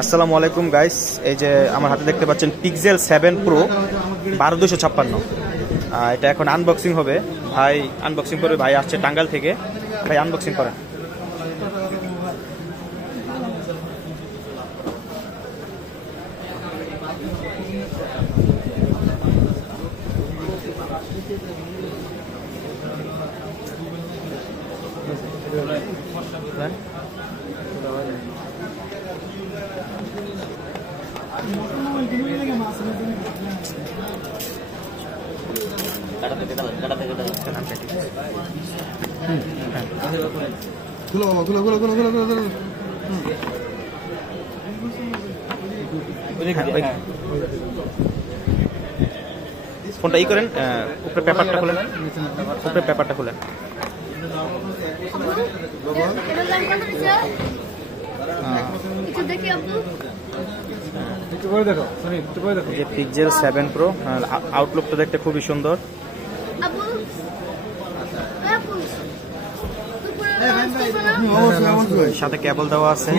আসসালামু আলাইকুম গাইস, এই যে আমার হাতে দেখতে পাচ্ছেন পিক্সেল 7 প্রো 12256। এটা এখন আনবক্সিং হবে। ভাই আনবক্সিং করবে, ভাই আসছে টাঙ্গাইল থেকে। ভাই আনবক্সিং করেন। ফোনটা ই করেন, উপরে পেপারটা খুলেন, উপরে পেপারটা খুলেন। যে পিক্সেল 7 প্রো আউটলুকটা দেখতে খুবই সুন্দর। সাথে কেবল দেওয়া আছে।